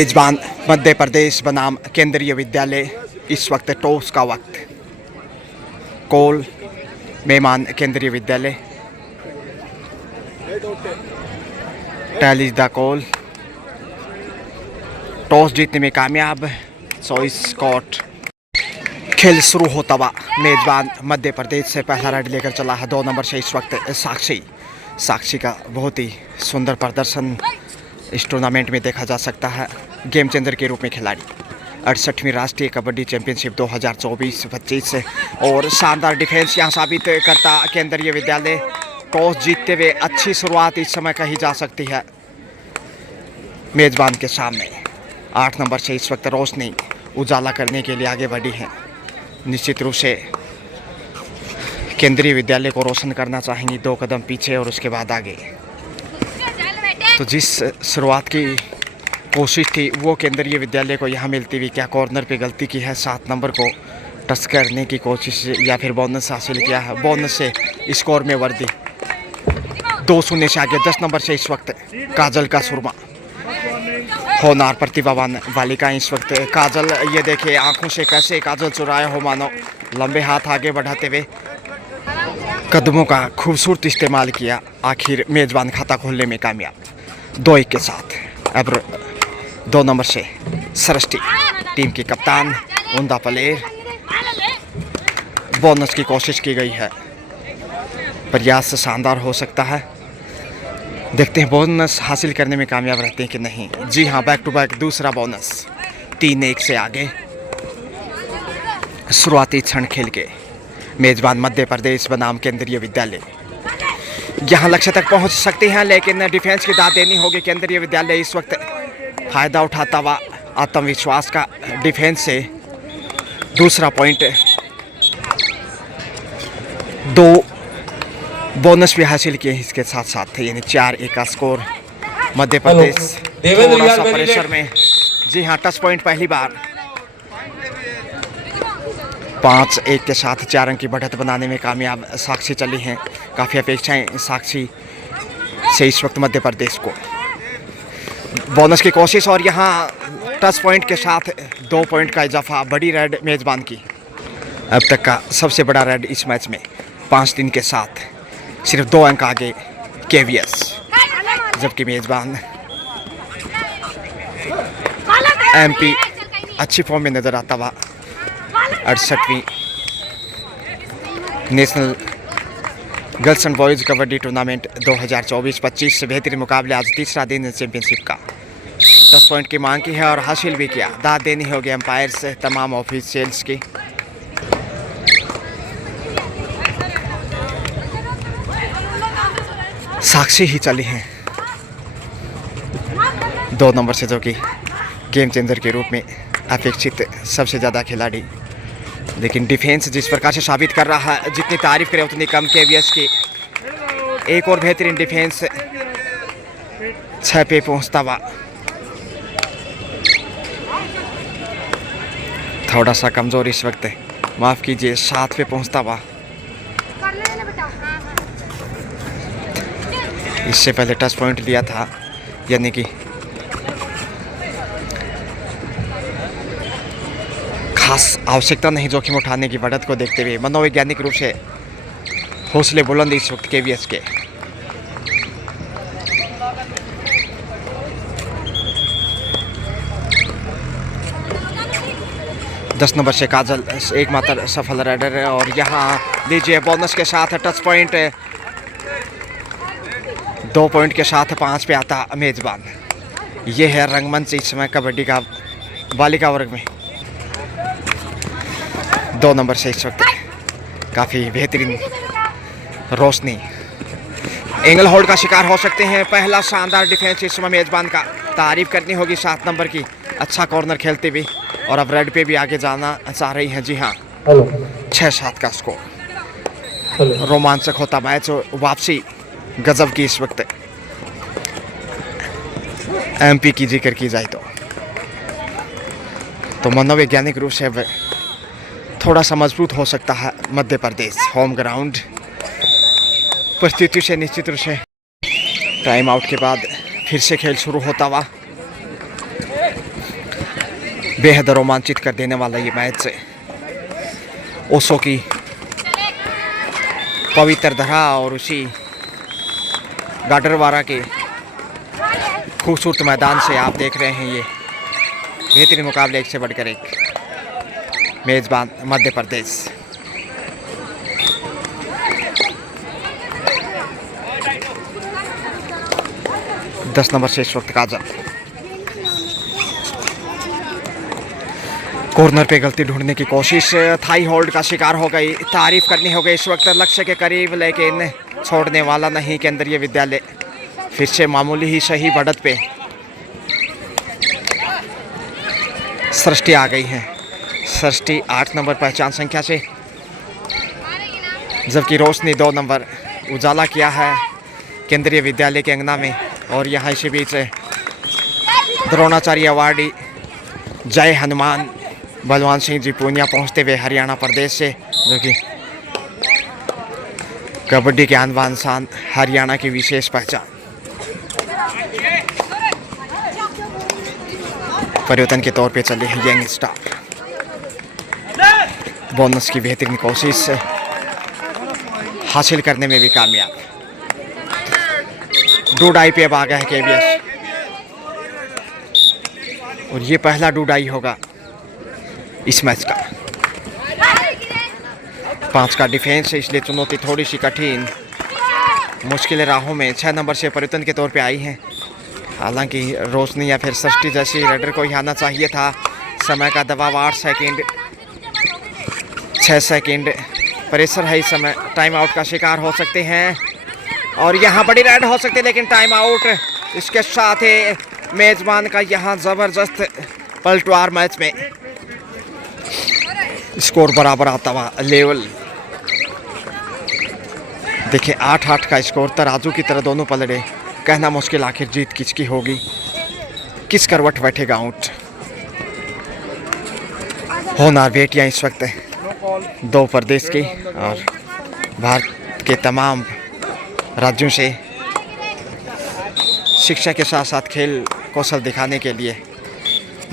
मेजबान मध्य प्रदेश बनाम केंद्रीय विद्यालय। इस वक्त टॉस का वक्त। कॉल मेहमान केंद्रीय विद्यालय। Tallies the call. टॉस जीतने में कामयाब। चॉइस कॉट। खेल शुरू होता हुआ मेजबान मध्य प्रदेश से पहला रेड लेकर चला है 2 नंबर से इस वक्त साक्षी का बहुत ही सुंदर प्रदर्शन इस टूर्नामेंट में देखा जा सकता है। गेम चेंजर के रूप में खिलाड़ी 68वीं राष्ट्रीय कबड्डी चैंपियनशिप 2024-25 और शानदार डिफेंस यहां साबित करता केंद्रीय विद्यालय। टॉस जीतते हुए अच्छी शुरुआत इस समय कही जा सकती है मेजबान के सामने। 8 नंबर से इस वक्त रोशनी उजाला करने के लिए आगे बढ़ी है। निश्चित रूप से केंद्रीय विद्यालय को रोशन करना चाहेंगी 2 कदम पीछे और उसके बाद आगे। तो जिस शुरुआत की कोशिश थी वो केंद्रीय विद्यालय को यहाँ मिलती हुई, क्या कॉर्नर पे गलती की है। 7 नंबर को टच करने की कोशिश या फिर बोनस हासिल किया है। बोनस से स्कोर में वृद्धि 2-0 से आगे। 10 नंबर से इस वक्त काजल का सुरमा। होनार प्रतिभावान बालिका इस वक्त काजल, ये देखिए आंखों से कैसे काजल चुराया हो मानो। लंबे हाथ आगे बढ़ाते हुए कदमों का खूबसूरत इस्तेमाल किया। आखिर मेजबान खाता खोलने में कामयाब 2-1 के साथ। अब 2 नंबर से सृष्टि टीम की कप्तान उमदा प्लेयर। बोनस की कोशिश की गई है। प्रयास शानदार हो सकता है। देखते हैं बोनस हासिल करने में कामयाब रहते हैं कि नहीं। जी हाँ, बैक टू बैक दूसरा बोनस। 3-1 से आगे। शुरुआती क्षण खेल के मेजबान मध्य प्रदेश बनाम केंद्रीय विद्यालय यहाँ लक्ष्य तक पहुंच सकते हैं, लेकिन डिफेंस की दाद देनी होगी। केंद्रीय विद्यालय इस वक्त फायदा उठाता हुआ आत्मविश्वास का डिफेंस से दूसरा पॉइंट। 2 बोनस भी हासिल किए इसके साथ साथ, यानी 4-1 का स्कोर। मध्य प्रदेश थोड़ा सा प्रेशर में। जी हाँ, टच पॉइंट पहली बार। 5-1 के साथ 4 अंक की बढ़त बनाने में कामयाब साक्षी चली हैं। काफ़ी अपेक्षाएं साक्षी से इस वक्त मध्य प्रदेश को। बोनस की कोशिश और यहाँ टच पॉइंट के साथ 2 पॉइंट का इजाफा। बड़ी रेड मेजबान की, अब तक का सबसे बड़ा रेड इस मैच में। 5-3 के साथ सिर्फ 2 अंक आगे केवीएस, जबकि मेजबान एमपी अच्छी फॉर्म में नजर आता हुआ। 68वीं national girls and boys kabaddi tournament 2024-25 से बेहतरीन मुकाबले। आज तीसरा दिन चैंपियनशिप का। 10 पॉइंट की मांग की है और हासिल भी किया। दाद देनी होगी एम्पायर से, तमाम ऑफिशियल्स की। साक्षी ही चली हैं 2 नंबर से, जो कि गेम चेंजर के रूप में अपेक्षित सबसे ज़्यादा खिलाड़ी। लेकिन डिफेंस जिस प्रकार से साबित कर रहा है, जितनी तारीफ करे उतनी कम। केवीएस की एक और बेहतरीन डिफेंस। 6 पे पहुंचता हुआ। थोड़ा सा कमजोर इस वक्त, माफ कीजिए। 7 पे पहुंचता हुआ। इससे पहले टच पॉइंट लिया था, यानी कि खास आवश्यकता नहीं जोखिम उठाने की बढ़त को देखते हुए मनोवैज्ञानिक रूप से हौसले बुलंद इस वक्त केवीएस के। दस नंबर से काजल एकमात्र सफल राइडर है। और यहाँ लीजिए बोनस के साथ टच पॉइंट। 2 पॉइंट के साथ 5 पे आता मेजबान। ये है रंगमंच इस समय कबड्डी का बालिका वर्ग में। 2 नंबर से इस वक्त काफ़ी बेहतरीन रोशनी एंगल होल्ड का शिकार हो सकते हैं। पहला शानदार डिफेंस इस समय मेजबान का। तारीफ करनी होगी 7 नंबर की, अच्छा कॉर्नर खेलते हुए। और अब रेड पे भी आगे जाना चाह रही हैं। जी हाँ, 6-7 का स्कोर। रोमांचक होता मैच। वापसी गजब की इस वक्त एमपी की जिक्र की जाए तो मनोवैज्ञानिक रूप से थोड़ा सा मजबूत हो सकता है मध्य प्रदेश। होम ग्राउंड परिस्थिति से निश्चित रूप से टाइम आउट के बाद फिर से खेल शुरू होता हुआ। बेहद रोमांचित कर देने वाला ये मैच ओशो की पवित्र धरा और उसी गाडरवारा के खूबसूरत मैदान से आप देख रहे हैं ये बेहतरीन मुकाबले, एक से बढ़कर एक। मेजबान मध्य प्रदेश। दस नंबर से इस वक्त काजल कॉर्नर पे गलती ढूंढने की कोशिश, थाई होल्ड का शिकार हो गई। तारीफ करनी हो गई इस वक्त लक्ष्य के करीब, लेकिन छोड़ने वाला नहीं। केंद्रीय विद्यालय फिर से मामूली ही सही बढ़त पे सृष्टि आ गई है। सृष्टि 8 नंबर पहचान संख्या से, जबकि रोशनी 2 नंबर उजाला किया है केंद्रीय विद्यालय के अंगना में। और यहाँ इसी बीच द्रोणाचार्य अवार्डी जय हनुमान बलवान सिंह जी पूनिया पहुँचते हुए हरियाणा प्रदेश से, जो कि कबड्डी के आन बान शान, हरियाणा की विशेष पहचान। परिवर्तन के तौर पे चले हैं यंग स्टार। बोनस की बेहतरीन कोशिश हासिल करने में भी कामयाब। डूडाई पे अब आ गया है केवीएस, और ये पहला डूडाई होगा इस मैच का। 5 का डिफेंस है, इसलिए चुनौती थोड़ी सी कठिन, मुश्किल राहों में 6 नंबर से परिवर्तन के तौर पे आई हैं। हालांकि रोशनी या फिर सृष्टि जैसी रेडर को ही आना चाहिए था। समय का दबाव 8 सेकंड, 6 सेकंड प्रेशर है इस समय। टाइम आउट का शिकार हो सकते हैं और यहाँ बड़ी रेड हो सकती है, लेकिन टाइम आउट। इसके साथ ही मेजबान का यहाँ ज़बरदस्त पलटवार मैच में स्कोर बराबर आता हुआ लेवल। देखिए 8-8 का स्कोर, तराजू की तरह दोनों पलड़े। कहना मुश्किल आखिर जीत किसकी होगी, किस करवट बैठेगा ऊंट। होनार बेटियां इस वक्त 2 प्रदेश की और भारत के तमाम राज्यों से शिक्षा के साथ साथ खेल कौशल दिखाने के लिए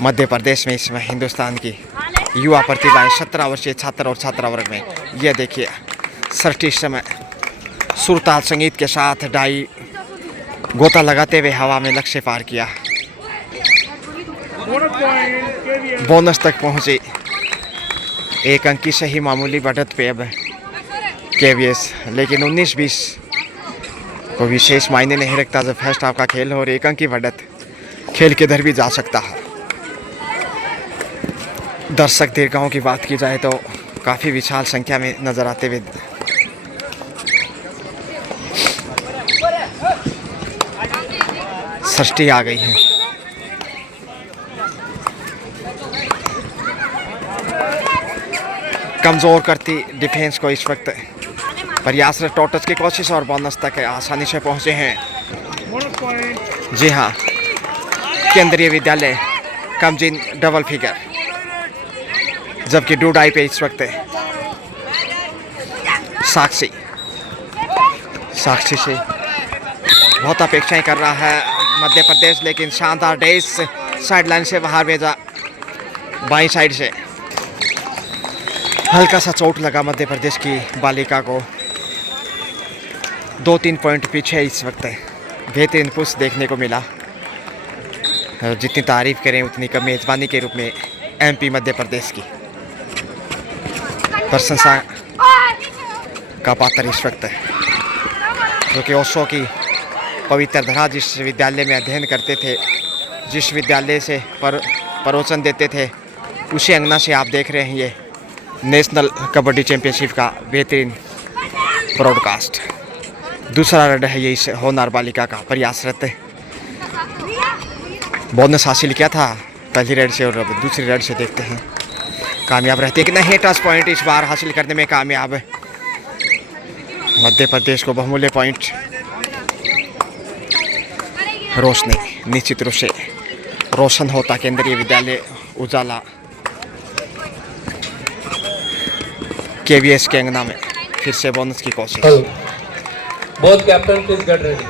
मध्य प्रदेश में इसमें हिंदुस्तान की युवा प्रतिभाएं 17 वर्षीय छात्र और छात्रा वर्ग में। यह देखिए सृष्टि इस समय सुरताल संगीत के साथ डाई गोता लगाते हुए हवा में लक्ष्य पार किया, बोनस तक पहुंचे। 1 अंक की सही मामूली बढ़त पे अब केवीएस, लेकिन 19-20 को विशेष मायने नहीं रखता जब फर्स्ट हाफ का खेल हो और 1 अंक की बढ़त खेल के इधर भी जा सकता है। दर्शक दीर्घाओं की बात की जाए तो काफ़ी विशाल संख्या में नजर आते हुए सृष्टि आ गई है। कमज़ोर करती डिफेंस को इस वक्त प्रयासरत टोटस की कोशिश और बोनस तक आसानी से पहुंचे हैं। जी हाँ, केंद्रीय विद्यालय कमजिन डबल फिगर, जबकि डूडाई पे इस वक्त साक्षी से बहुत अपेक्षाएं कर रहा है मध्य प्रदेश, लेकिन शानदार डैश साइड लाइन से बाहर भेजा। बाईं साइड से हल्का सा चोट लगा मध्य प्रदेश की बालिका को। 2-3 पॉइंट पीछे इस वक्त बेहतरीन पुश देखने को मिला। जितनी तारीफ करें उतनी कम मेजबानी के रूप में एमपी मध्य प्रदेश की प्रशंसा का पात्र इस वक्त, क्योंकि ओशो की पवित्र धरा जिस विद्यालय में अध्ययन करते थे, जिस विद्यालय से प्रवचन देते थे, उसी अंगना से आप देख रहे हैं ये नेशनल कबड्डी चैंपियनशिप का बेहतरीन ब्रॉडकास्ट। दूसरा रेड है ये इस होनार बालिका का प्रयासरत। बोनस हासिल किया था पहली रेड से और अब दूसरी रेड से, देखते हैं कामयाब रहते कि नहीं। टच पॉइंट इस बार हासिल करने में कामयाब है मध्य प्रदेश को बहुमूल्य पॉइंट। रोशनी निश्चित रूप से रोशन होता केंद्रीय विद्यालय उजाला केवीएस के अंगना में फिर से बोनस की कोशिश। Both captain please get ready.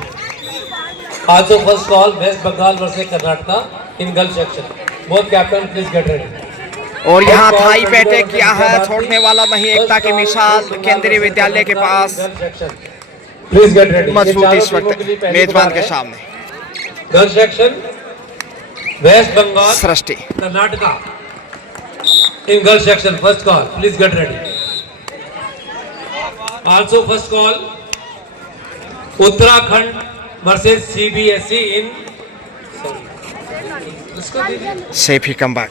Also first call West Bengal versus Karnataka in girl section. Both captains, please get ready. और यहाँ थाई पे अटैक किया है, छोड़ने वाला नहीं, एकता की मिसाल केंद्रीय विद्यालय के पास Please get ready. मजबूत इस वक्त मेजबान के सामने। Girls section West Bengal Srishti Karnataka in girls section first call, please get ready. Also first call Uttarakhand versus CBSE in safe he come back.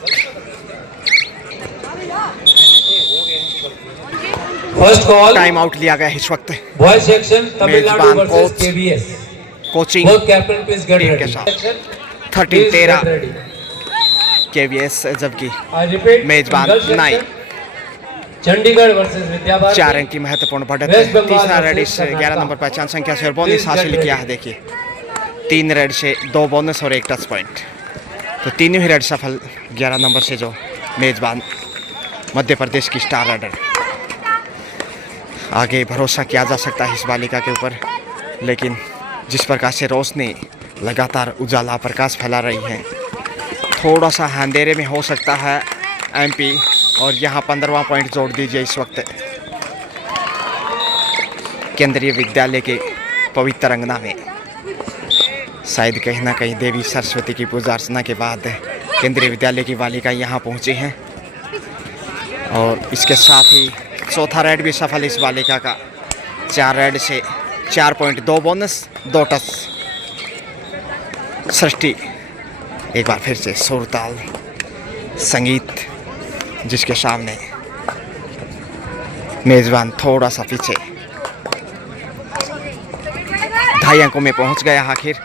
first call time out लिया गया इस वक्त boys section Tamil Nadu मेजबान versus coach KBS. Coaching Both captain please get team के ready. साथ Section, 13-13 please get ready. KVS जबकि I repeat, मेजबान in girls section, 9 Chandigarh versus Vidya Bharati 4 अंक की महत्वपूर्ण बढ़त वेस्ट है। बंगाल तीसरा रेड versus इस कर्नाटका। 11 नंबर पहचान संख्या से और बोनस हासिल किया है। देखिए 3 रेड से 2 बोनस और 1 टच पॉइंट, तो तीनों ही रेड सफल 11 नंबर से जो मेजबान मध्य प्रदेश की स्टार रेडर। आगे भरोसा किया जा सकता है इस बालिका के ऊपर, लेकिन जिस प्रकार से रोशनी लगातार उजाला प्रकाश फैला रही है, थोड़ा सा अंधेरे में हो सकता है एमपी। और यहाँ 15वां पॉइंट जोड़ दीजिए इस वक्त केंद्रीय विद्यालय के पवित्र अंगना में। शायद कहीं ना कहीं देवी सरस्वती की पूजा अर्चना के बाद केंद्रीय विद्यालय की बालिका यहाँ पहुँची हैं। और इसके साथ ही चौथा रेड भी सफल इस बालिका का। 4 रेड से 4 पॉइंट, 2 बोनस, 2 टच। सृष्टि एक बार फिर से सुरताल संगीत, जिसके सामने मेजबान थोड़ा सा पीछे। 2.5 अंकों में पहुंच गया आखिर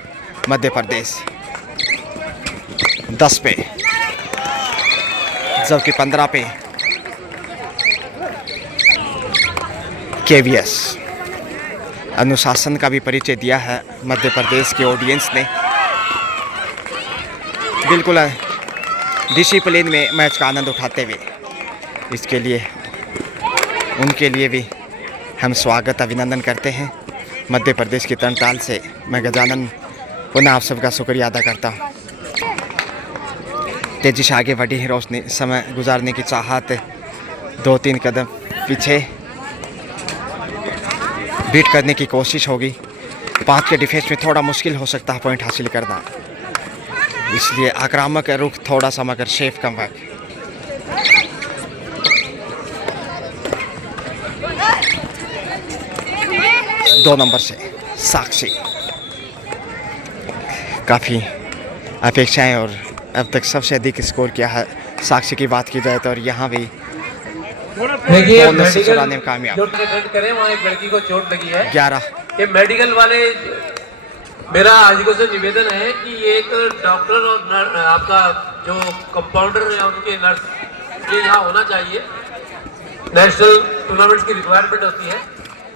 मध्य प्रदेश 10 पे, जबकि 15 पे केवीएस। अनुशासन का भी परिचय दिया है मध्य प्रदेश के ऑडियंस ने। बिल्कुल डिसिप्लिन में मैच का आनंद उठाते हुए, इसके लिए उनके लिए भी हम स्वागत अभिनंदन करते हैं। मध्य प्रदेश की तंटाल से मैं गजानन पुनः आप सबका शुक्रिया अदा करता हूँ। तेजी से आगे बढ़ी है रोशनी, समय गुजारने की चाहत 2-3 कदम पीछे बीट करने की कोशिश होगी। 5 के डिफेंस में थोड़ा मुश्किल हो सकता है पॉइंट हासिल करना, इसलिए आक्रामक रुख थोड़ा सा मगर सेफ कम बैक। दो नंबर से साक्षी, काफ़ी अपेक्षाएं और अब तक सबसे अधिक स्कोर किया है साक्षी की बात की जाए तो। और यहाँ भी देखिए बोनस से मेडिकल चलाने में कामयाब। जो अटेंड करें, वहाँ एक लड़की को चोट लगी है। 11 ये मेडिकल वाले, मेरा आज को से निवेदन है कि एक डॉक्टर और आपका जो कंपाउंडर है उनके नर्स, ये यहाँ होना चाहिए। नेशनल टूर्नामेंट्स की रिक्वायरमेंट होती है।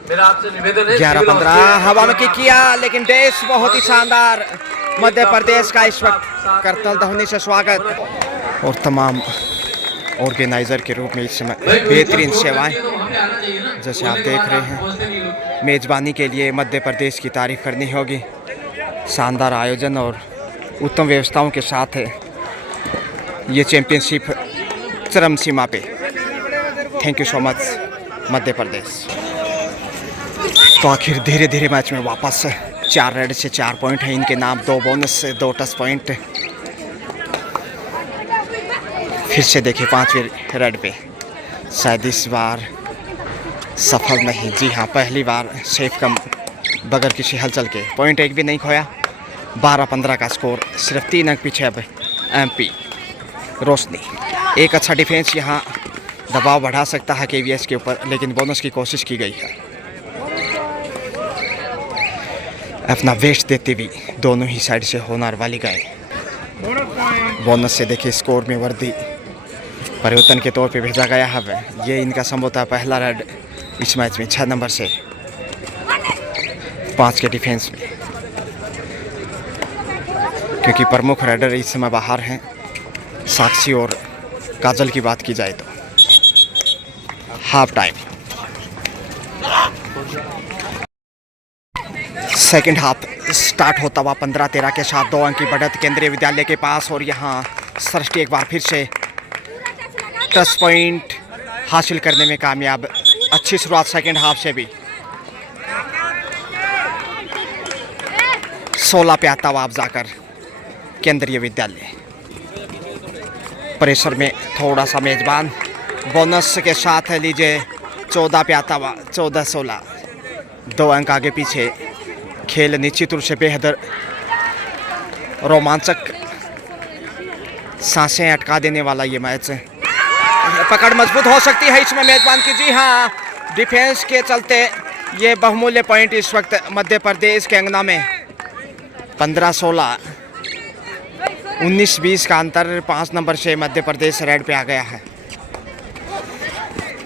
मेरा आपसे निवेदन है। 11-15 हवा में किक किया, लेकिन देश बहुत ही शानदार मध्य प्रदेश का इस वक्त करतल ध्वनि से स्वागत। और तमाम ऑर्गेनाइजर के रूप में इस समय बेहतरीन सेवाएं, जैसे आप देख रहे हैं, मेजबानी के लिए मध्य प्रदेश की तारीफ करनी होगी। शानदार आयोजन और उत्तम व्यवस्थाओं के साथ है ये चैंपियनशिप चरम सीमा पे। Thank you so much Madhya Pradesh. तो आखिर धीरे धीरे मैच में वापस 4 रेड से 4 पॉइंट है इनके नाम, 2 बोनस से 2 टच पॉइंट। फिर से देखिए 5वीं रेड पे, शायद इस बार सफल नहीं। जी हाँ, पहली बार सेफ कम बगैर किसी हलचल के, पॉइंट एक भी नहीं खोया। 12-15 का स्कोर, सिर्फ 3 अंक पीछे अब एमपी। रोशनी एक अच्छा डिफेंस यहाँ दबाव बढ़ा सकता है केवीएस के ऊपर, लेकिन बोनस की कोशिश की गई है। अपना वेस्ट देते भी दोनों ही साइड से होनहार वाली गए। बोनस से देखिए स्कोर में वृद्धि परिवर्तन के तौर पे भेजा गया है। ये इनका संभवतः पहला रेड इस मैच में 6 नंबर से 5 के डिफेंस में, क्योंकि प्रमुख रेडर इस समय बाहर हैं। साक्षी और काजल की बात की जाए तो half time, second half start होता हुआ 15-13 के साथ 2 अंक की बढ़त केंद्रीय विद्यालय के पास। और यहाँ सृष्टि एक बार फिर से टच पॉइंट हासिल करने में कामयाब। अच्छी शुरुआत सेकंड हाफ से भी। 16 पे आता हुआ जाकर केंद्रीय विद्यालय। प्रेशर में थोड़ा सा मेजबान बोनस के साथ है। लीजिए 14 पे आता हुआ 14-16, 2 अंक आगे पीछे। खेल निश्चित रूप से बेहद रोमांचक, सांसें अटका देने वाला ये मैच। पकड़ मजबूत हो सकती है इसमें मेजबान की। जी हाँ, डिफेंस के चलते ये बहुमूल्य पॉइंट इस वक्त मध्य प्रदेश के अंगना में। 15-16, 19-20 का अंतर 5 नंबर से मध्य प्रदेश रेड पे आ गया है।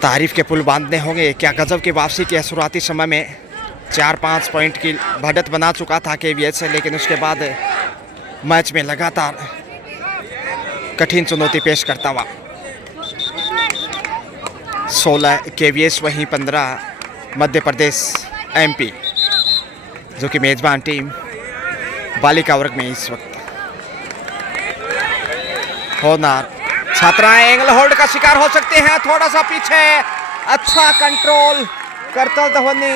तारीफ के पुल बांधने होंगे। क्या गजब की वापसी की शुरुआती समय में 4-5 पॉइंट की बढ़त बना चुका था KVS से, लेकिन उसके बाद मैच में लगातार कठिन चुनौती पेश करता हुआ। 16 KVS, वहीं 15 मध्य प्रदेश MP, जो कि मेजबान टीम बालिका वर्ग में इस वक्त। होनार छात्राएं एंगल होल्ड का शिकार हो सकते हैं। थोड़ा सा पीछे, अच्छा कंट्रोल करता धवनी,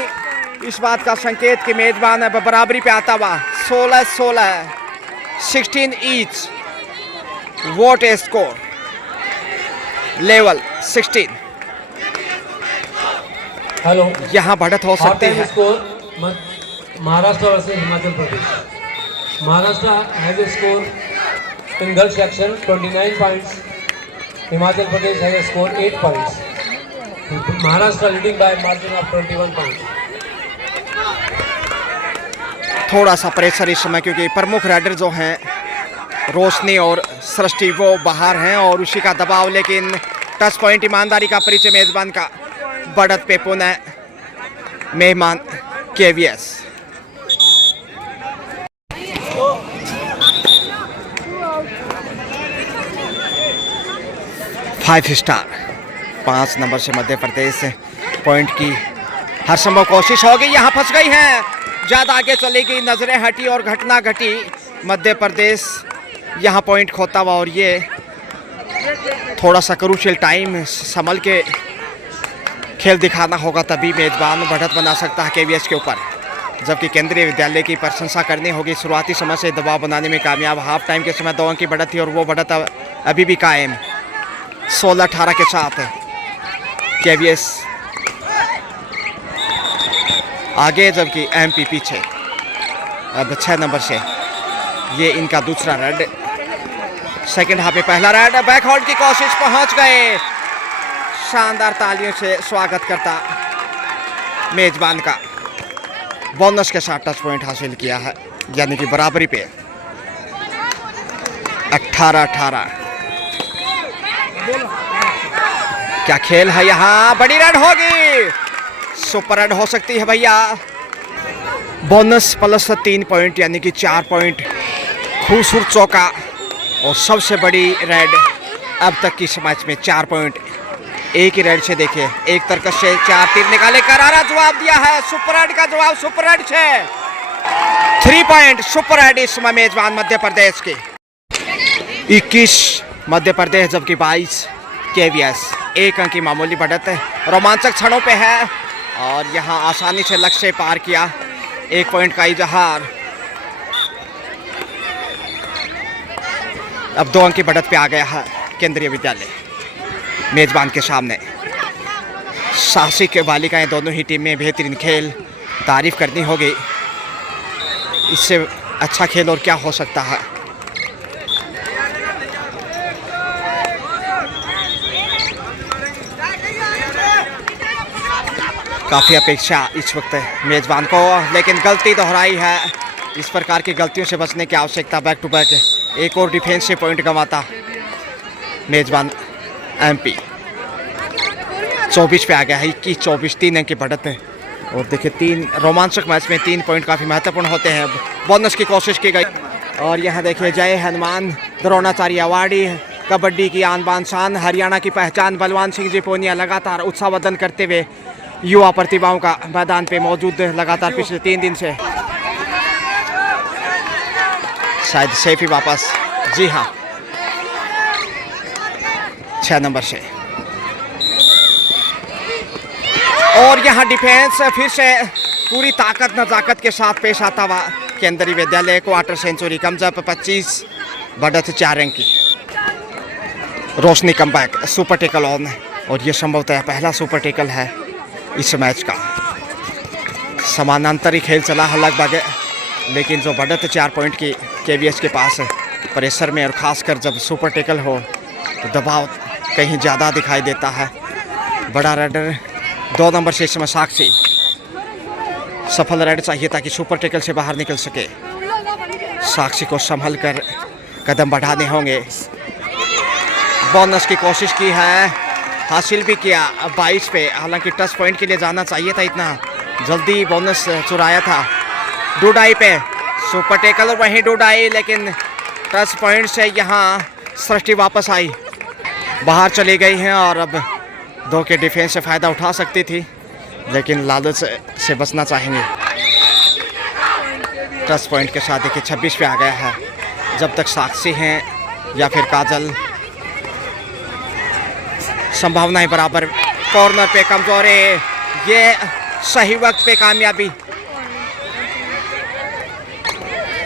इस बात का संकेत कि मेजबान अब बराबरी पे आता हुआ। 16-16, 16 ईच। वोट ए स्कोर लेवल 16। हेलो, यहाँ बढ़त हो सकती है। Score Maharashtra versus Himachal Pradesh. Maharashtra has a score in girls section 29 points. Himachal Pradesh has a score 8 points. Maharashtra leading by a margin of 21 points. थोड़ा सा प्रेशर इस समय, क्योंकि प्रमुख राइडर जो हैं रोशनी और सृष्टि वो बाहर हैं और उसी का दबाव। लेकिन टच पॉइंट ईमानदारी का परिचय मेजबान का। बढ़त पे पुनः मेहमान KVS। फाइव स्टार 5 नंबर से मध्य प्रदेश पॉइंट की हर संभव कोशिश होगी। यहाँ फंस गई हैं, ज़्यादा आगे चली गई, नजरें हटी और घटना घटी। मध्य प्रदेश यहाँ पॉइंट खोता हुआ और ये थोड़ा सा क्रूशियल टाइम संभल के खेल दिखाना होगा, तभी मेजबान बढ़त बना सकता है KVS के ऊपर। जबकि केंद्रीय विद्यालय की प्रशंसा करनी होगी, शुरुआती समय से दबाव बनाने में कामयाब। हाफ टाइम के समय 2 अंक की बढ़त थी और वो बढ़त अभी भी कायम। 16-18 के साथ KVS आगे, जबकि MP पीछे। अब 6 नंबर से ये इनका दूसरा रेड। सेकंड हाफ में पहला रेड। बैक होल्ड की कोशिश, पहुंच गए। शानदार तालियों से स्वागत करता मेजबान का। बोनस के साथ टच पॉइंट हासिल किया है, यानी कि बराबरी पे 18-18। क्या खेल है यहाँ, बड़ी रेड होगी, सुपर रेड हो सकती है भैया। बोनस प्लस 3 पॉइंट, यानी कि 4 पॉइंट। खूबसूरत चौका और सबसे बड़ी रेड अब तक की मैच में 4 पॉइंट। एक ही रेड से देखिए, एक तरकश से 4-3 निकाले, करारा जवाब दिया है। सुपर रेड का जवाब सुपर रेड से 3 पॉइंट सुपर रेड इस समय मेजबान मध्य प्रदेश के। 21 मध्य प्रदेश, जबकि 22 KVS। 1 अंक की मामूली बढ़त है, रोमांचक क्षणों पे है और यहाँ आसानी से लक्ष्य पार किया। 1 पॉइंट का इजहार। अब 2 अंक की बढ़त पे आ गया है केंद्रीय विद्यालय मेजबान के सामने। साहसिक बालिकाएं दोनों ही टीम में बेहतरीन खेल, तारीफ करनी होगी। इससे अच्छा खेल और क्या हो सकता है। काफ़ी अपेक्षा इस वक्त मेजबान को, लेकिन गलती दोहराई है। इस प्रकार की गलतियों से बचने की आवश्यकता। बैक टू बैक एक और डिफेंस से पॉइंट गंवाता मेजबान MP। 24 पे आ गया है। 21-24, 3 अंक की बढ़त है। और देखिए 3 रोमांचक मैच में 3 पॉइंट काफ़ी महत्वपूर्ण होते हैं। बोनस की कोशिश की गई और यहाँ देखिए जय हनुमान द्रोणाचार्य अवार्डी, कबड्डी की आन बान शान, हरियाणा की पहचान बलवान सिंह जी पूनिया लगातार उत्साहवर्धन करते हुए युवा प्रतिभाओं का मैदान पे मौजूद लगातार पिछले 3 दिन से। शायद सैफी वापस, जी हाँ, 6 नंबर से। और यहाँ डिफेंस फिर से पूरी ताकत नजाकत के साथ पेश आता हुआ केंद्रीय विद्यालय क्वार्टर सेंचुरी कमजब 25 बढ़त 4 अंक की। रोशनी कमबैक सुपर टेकल ऑन और ये संभवतः पहला सुपर टेकल है इस मैच का। समानांतर ही खेल चला है लगभग, लेकिन जो बढ़त 4 पॉइंट की केवीएस के पास है प्रेशर में, और ख़ासकर जब सुपर टेकल हो तो दबाव कहीं ज़्यादा दिखाई देता है। बड़ा रेडर 2 नंबर से इसमें साक्षी, सफल रेड चाहिए ताकि सुपर टेकल से बाहर निकल सके। साक्षी को संभल कर कदम बढ़ाने होंगे। बोनस की कोशिश की है, हासिल भी किया 22 पे, हालांकि टच पॉइंट के लिए जाना चाहिए था, इतना जल्दी बोनस चुराया था। डूडाई पे सुपर टेकल और वहीं डूडाई, लेकिन टच पॉइंट से यहाँ सृष्टि वापस आई, बाहर चली गई हैं और अब 2 के डिफेंस से फ़ायदा उठा सकती थी, लेकिन लालच से बचना चाहेंगे। टच पॉइंट के साथ देखिए 26 पे आ गया है। जब तक साक्षी हैं या फिर काजल, संभावनाएं बराबर। कॉर्नर पे कमजोर है, ये सही वक्त पे कामयाबी।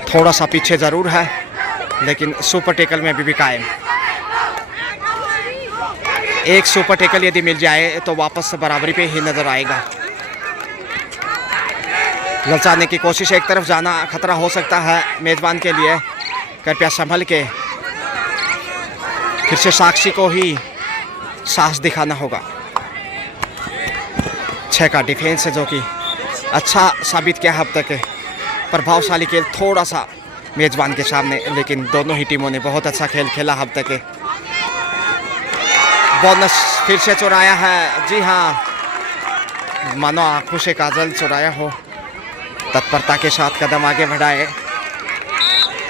थोड़ा सा पीछे ज़रूर है, लेकिन सुपर टेकल में भी कायम। एक सुपर टेकल यदि मिल जाए तो वापस बराबरी पे ही नजर आएगा। ललचाने की कोशिश, एक तरफ जाना खतरा हो सकता है मेजबान के लिए, कृपया संभल के। फिर से साक्षी को ही साहस दिखाना होगा। 6 का डिफेंस है जो कि अच्छा साबित किया है अब तक, प्रभावशाली खेल थोड़ा सा मेजबान के सामने, लेकिन दोनों ही टीमों ने बहुत अच्छा खेल खेला अब तक। बोनस फिर से चुराया है, जी हाँ, मानो आंखों से काजल चुराया हो। तत्परता के साथ कदम आगे बढ़ाए।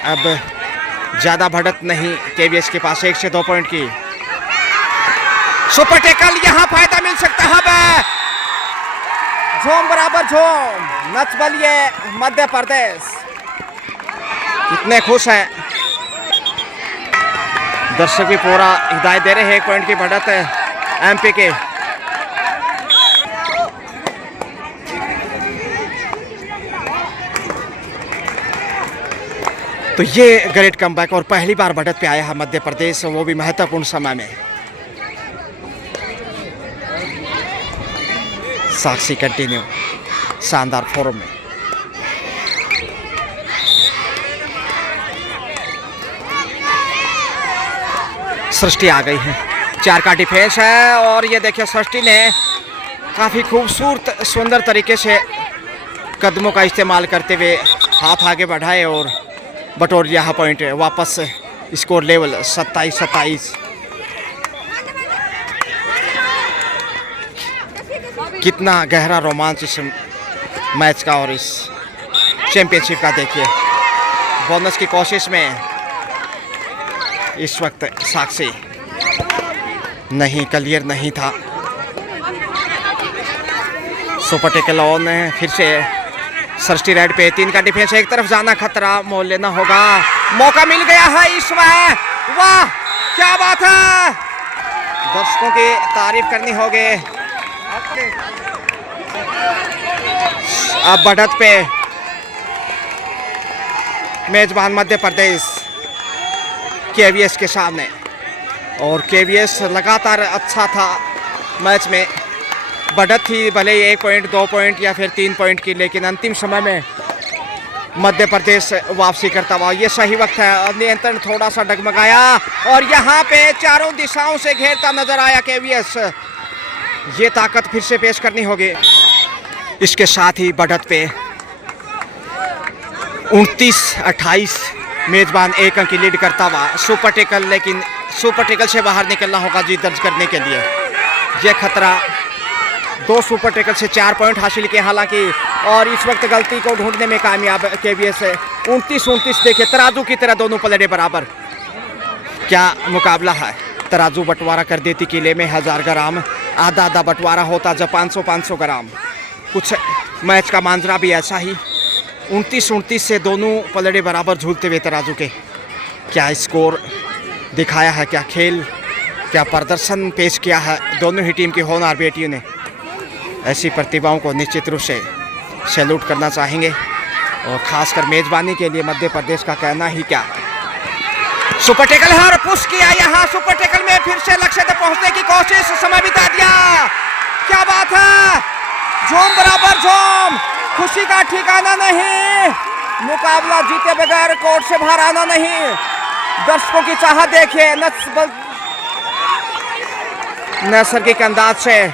अब ज़्यादा बढ़त नहीं केवीएस के पास, 1 से 2 पॉइंट की। सुपर टेकल, यहाँ फायदा मिल सकता है। झोम बराबर झोम, नच बलिए मध्य प्रदेश। कितने खुश हैं दर्शक भी, पूरा हिदायत दे रहे हैं। 1 पॉइंट की बढ़त है एमपी के। तो ये ग्रेट कमबैक और पहली बार बढ़त पे आया है मध्य प्रदेश, वो भी महत्वपूर्ण समय में। साक्षी कंटिन्यू शानदार फॉर्म में। सृष्टि आ गई है, 4 का डिफेंस है और ये देखिए सृष्टि ने काफ़ी खूबसूरत सुंदर तरीके से कदमों का इस्तेमाल करते हुए हाथ आगे बढ़ाए और बटोर लिया पॉइंट। वापस स्कोर लेवल 27-27। कितना गहरा रोमांच इस मैच का और इस चैंपियनशिप का देखिए। बोनस की कोशिश में इस वक्त साक्षी नहीं, क्लियर नहीं था। सुपर टेकल ऑन है, फिर से सृष्टि रेड पे। 3 का डिफेंस, एक तरफ जाना खतरा, मोल लेना होगा। मौका मिल गया है इसमें, वाह क्या बात है, दर्शकों की तारीफ करनी होगी। अब बढ़त पे मेजबान मध्य प्रदेश केवीएस के सामने, और केवीएस लगातार अच्छा था मैच में। बढ़त थी भले ही 1 पॉइंट 2 पॉइंट या फिर 3 पॉइंट की, लेकिन अंतिम समय में मध्य प्रदेश वापसी करता हुआ। ये सही वक्त है, नियंत्रण थोड़ा सा डगमगाया और यहाँ पे चारों दिशाओं से घेरता नजर आया केवीएस। ये ताकत फिर से पेश करनी होगी। इसके साथ ही बढ़त पे 29-28 मेजबान 1 अंक की लीड करता हुआ। सुपर टेकल, लेकिन सुपर टेकल से बाहर निकलना होगा जीत दर्ज करने के लिए। यह खतरा, 2 सुपर टेकल से 4 पॉइंट हासिल किए हालांकि, और इस वक्त गलती को ढूंढने में कामयाब केवीएस है। 29-29 देखिए, तराजू की तरह दोनों पलड़े बराबर। क्या मुकाबला है, तराजू बंटवारा कर देती किले में 1000 ग्राम, आधा आधा बंटवारा होता जब 500-500 ग्राम। कुछ मैच का मांजरा भी ऐसा ही, 29-29 से दोनों पलड़े बराबर झूलते हुए तराजू के। क्या स्कोर दिखाया है, क्या खेल क्या प्रदर्शन पेश किया है दोनों ही टीम की होनहार बेटियों ने। ऐसी प्रतिभाओं को निश्चित रूप से सैल्यूट करना चाहेंगे और खासकर मेजबानी के लिए मध्य प्रदेश का कहना ही क्या। सुपर टेकल है और पुश किया यहाँ, सुपर टेकल में फिर से लक्ष्य तक पहुंचने की कोशिश, समय बिता दिया। क्या बात है, झूम बराबर झूम, खुशी का ठिकाना नहीं, मुकाबला जीते बगैर कोर्ट से बाहर आना नहीं। दर्शकों की चाहत देखिए, नैसर्गिक अंदाज से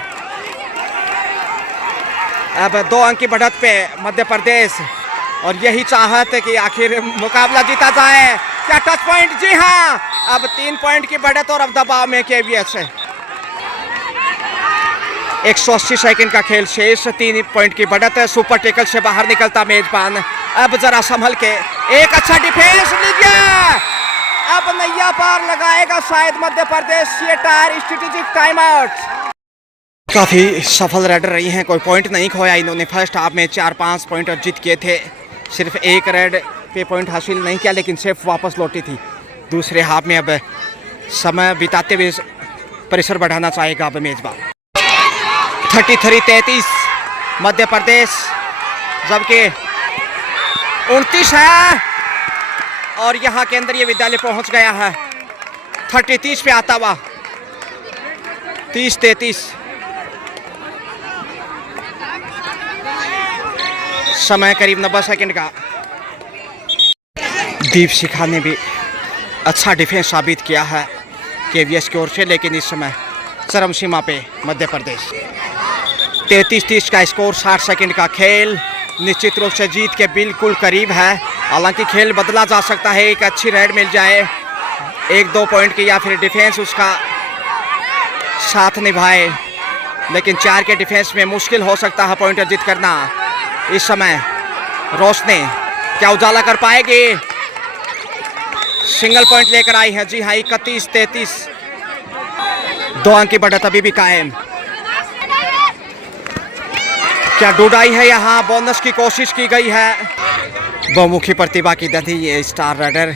अब 2 अंक की बढ़त पे मध्य प्रदेश, और यही चाहत है कि आखिर मुकाबला जीता जाए। क्या टच पॉइंट, जी हाँ, अब 3 पॉइंट की बढ़त और अब दबाव में केवीएस है। 180 सेकंड का खेल शेष, 3 पॉइंट की बढ़त है। सुपर टेकल से बाहर निकलता मेजबान, अब जरा संभल के, एक अच्छा डिफेंस लीजिए, अब नैया पार लगाएगा शायद मध्य प्रदेश। ये टायर स्ट्रेटेजिक टाइम आउट। काफ़ी सफल रेडर रही हैं, कोई पॉइंट नहीं खोया इन्होंने। फर्स्ट हाफ में 4-5 पॉइंट अर्जित किए थे, सिर्फ एक रेड पे पॉइंट हासिल नहीं किया, लेकिन सेफ वापस लौटी थी। दूसरे हाफ में अब समय बिताते हुए प्रेशर बढ़ाना चाहेगा अब मेजबान। 33-33 मध्य प्रदेश, जबकि 29 है और यहाँ केंद्रीय विद्यालय पहुँच गया है 30-30 पे आता हुआ। 30-33 समय करीब 90 सेकंड का। दीपशिखा ने भी अच्छा डिफेंस साबित किया है केवीएस की ओर से, लेकिन इस समय चरम सीमा पे मध्य प्रदेश। 33-30 का स्कोर, 60 सेकंड का खेल, निश्चित रूप से जीत के बिल्कुल करीब है। हालांकि खेल बदला जा सकता है, एक अच्छी रेड मिल जाए 1-2 पॉइंट की, या फिर डिफेंस उसका साथ निभाए, लेकिन 4 के डिफेंस में मुश्किल हो सकता है पॉइंट अर्जित करना। इस समय रोशनी क्या उजाला कर पाएगी, सिंगल पॉइंट लेकर आई है, जी हाँ, 31-33, 2 अंक की बढ़त अभी भी कायम। क्या डुडाई है यहाँ, बोनस की कोशिश की गई है। बहुमुखी प्रतिभा की दधी ये स्टार राइडर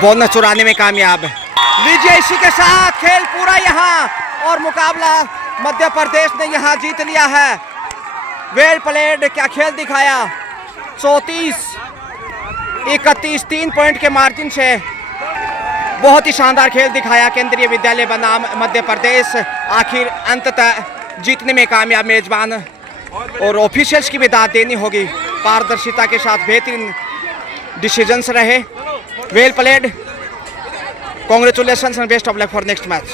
बोनस चुराने में कामयाब। लीजिए, इसी के साथ खेल पूरा यहाँ, और मुकाबला मध्य प्रदेश ने यहाँ जीत लिया है। वेल प्लेड, क्या खेल दिखाया, 34-31, 3 पॉइंट के मार्जिन से बहुत ही शानदार खेल दिखाया केंद्रीय विद्यालय बनाम मध्य प्रदेश। आखिर अंततः जीतने में कामयाब मेजबान, और ऑफिशियल्स की भी दाद देनी होगी, पारदर्शिता के साथ बेहतरीन डिसीजंस रहे। Well played, congratulations and best of luck for next match.